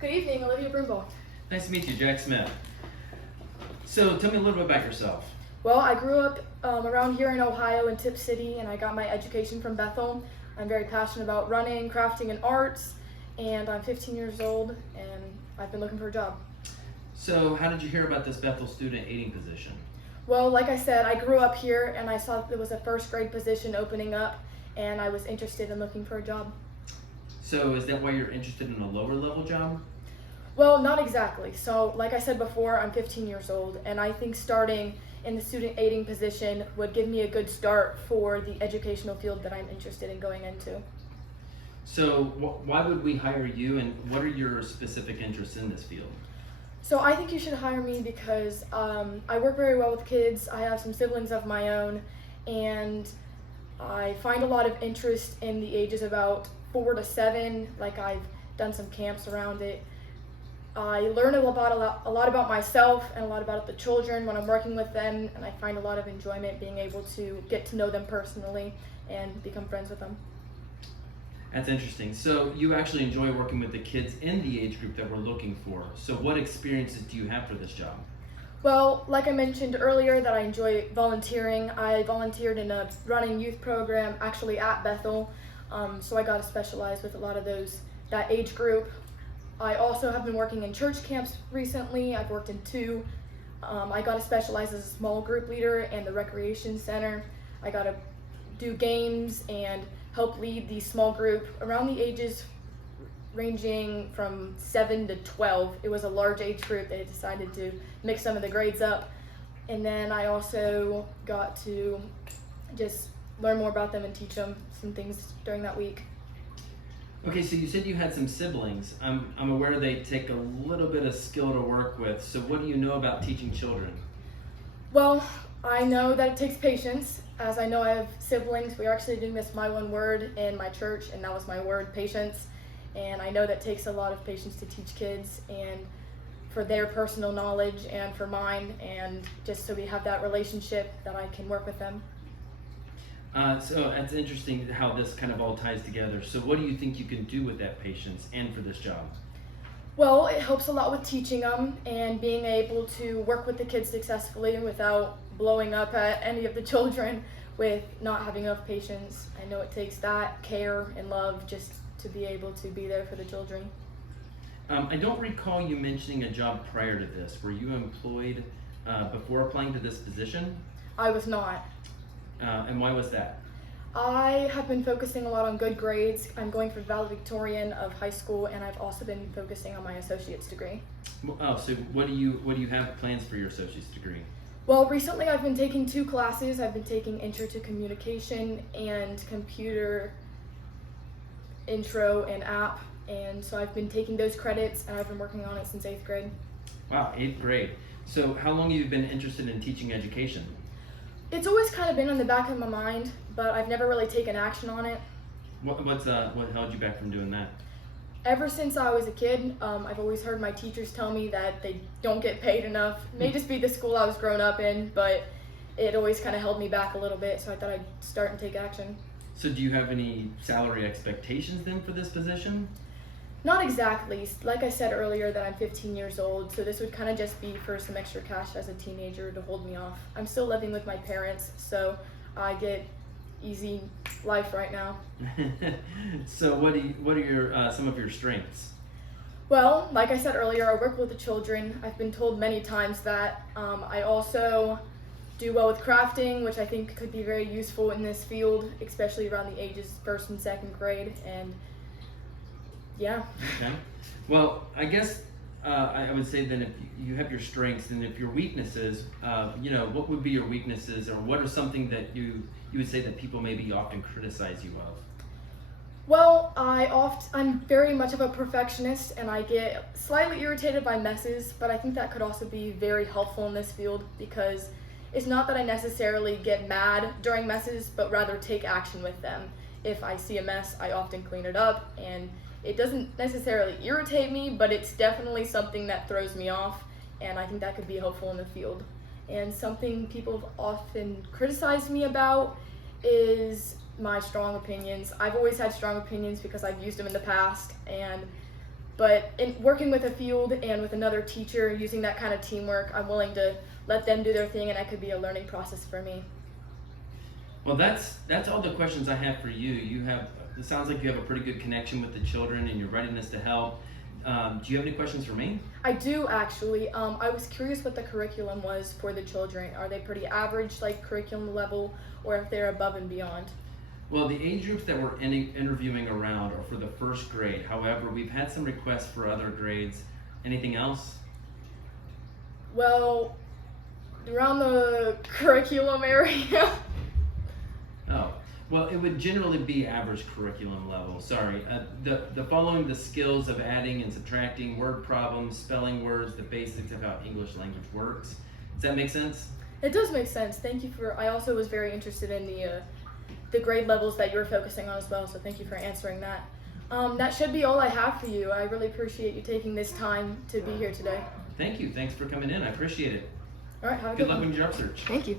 Good evening, Olivia Brumbaugh. Nice to meet you, Jack Smith. So tell me a little bit about yourself. Well, I grew up around here in Ohio in Tip City, and I got my education from Bethel. I'm very passionate about running, crafting, and arts, and I'm 15 years old, and I've been looking for a job. So how did you hear about this Bethel student aiding position? Well, like I said, I grew up here, and I saw there was a first grade position opening up, and I was interested in looking for a job. So is that why you're interested in a lower level job? Well, not exactly. So, like I said before, I'm 15 years old, and I think starting in the student aiding position would give me a good start for the educational field that I'm interested in going into. So why would we hire you, and what are your specific interests in this field? So I think you should hire me because I work very well with kids. I have some siblings of my own, and I find a lot of interest in the ages about 4 to 7. Like, I've done some camps around it. I learn a lot about myself and a lot about the children when I'm working with them, and I find a lot of enjoyment being able to get to know them personally and become friends with them. That's interesting. So you actually enjoy working with the kids in the age group that we're looking for. So what experiences do you have for this job? Well, like I mentioned earlier that I enjoy volunteering. I volunteered in a running youth program actually at Bethel, so I got to specialize with a lot of that age group. I also have been working in church camps recently. I've worked in 2. I got to specialize as a small group leader in the recreation center. I got to do games and help lead the small group around the ages ranging from 7 to 12. It was a large age group. They decided to mix some of the grades up. And then I also got to just learn more about them and teach them some things during that week. Okay, so you said you had some siblings. I'm aware they take a little bit of skill to work with. So what do you know about teaching children? Well, I know that it takes patience. As I know I have siblings, we are actually doing this My One Word in my church, and that was my word, patience. And I know that takes a lot of patience to teach kids, and for their personal knowledge and for mine, and just so we have that relationship that I can work with them. So it's interesting how this kind of all ties together. So what do you think you can do with that patience and for this job? Well, it helps a lot with teaching them and being able to work with the kids successfully without blowing up at any of the children with not having enough patience. I know it takes that care and love just to be able to be there for the children. I don't recall you mentioning a job prior to this. Were you employed before applying to this position? I was not. And why was that? I have been focusing a lot on good grades. I'm going for valedictorian of high school, and I've also been focusing on my associate's degree. Oh, so what do you have plans for your associate's degree? Well, recently I've been taking 2 classes. I've been taking Intro to Communication and Computer Intro and App, and so I've been taking those credits, and I've been working on it since 8th grade. Wow, 8th grade. So how long have you been interested in teaching education? It's always kind of been in the back of my mind, but I've never really taken action on it. What held you back from doing that? Ever since I was a kid, I've always heard my teachers tell me that they don't get paid enough. It may just be the school I was growing up in, but it always kind of held me back a little bit, so I thought I'd start and take action. So do you have any salary expectations then for this position? Not exactly. Like I said earlier that I'm 15 years old, so this would kind of just be for some extra cash as a teenager to hold me off. I'm still living with my parents, so I get easy life right now. So what are your some of your strengths? Well, like I said earlier, I work with the children. I've been told many times that. I also do well with crafting, which I think could be very useful in this field, especially around the ages 1st and 2nd grade, and yeah. Okay. Well, I guess I would say then if you have your strengths and if your weaknesses, what would be your weaknesses, or what are something that you would say that people maybe often criticize you of? Well, I'm very much of a perfectionist, and I get slightly irritated by messes, but I think that could also be very helpful in this field because it's not that I necessarily get mad during messes, but rather take action with them. If I see a mess, I often clean it up, and it doesn't necessarily irritate me, but it's definitely something that throws me off, and I think that could be helpful in the field. And something people have often criticized me about is my strong opinions. I've always had strong opinions because I've used them in the past, and But in working with a field and with another teacher, using that kind of teamwork, I'm willing to let them do their thing, and that could be a learning process for me. Well, that's all the questions I have for you. It sounds like you have a pretty good connection with the children and your readiness to help. Do you have any questions for me? I do actually. I was curious what the curriculum was for the children. Are they pretty average, like curriculum level, or if they're above and beyond? Well, the age groups that we're interviewing around are for the first grade. However, we've had some requests for other grades. Anything else? Well, around the curriculum area. Oh, well, it would generally be average curriculum level. Sorry. The following the skills of adding and subtracting, word problems, spelling words, the basics of how English language works. Does that make sense? It does make sense. Thank you for. I also was very interested in the grade levels that you were focusing on as well. So thank you for answering that. That should be all I have for you. I really appreciate you taking this time to be here today. Thank you. Thanks for coming in. I appreciate it. All right. Have a Good good luck one. with your job search. Thank you.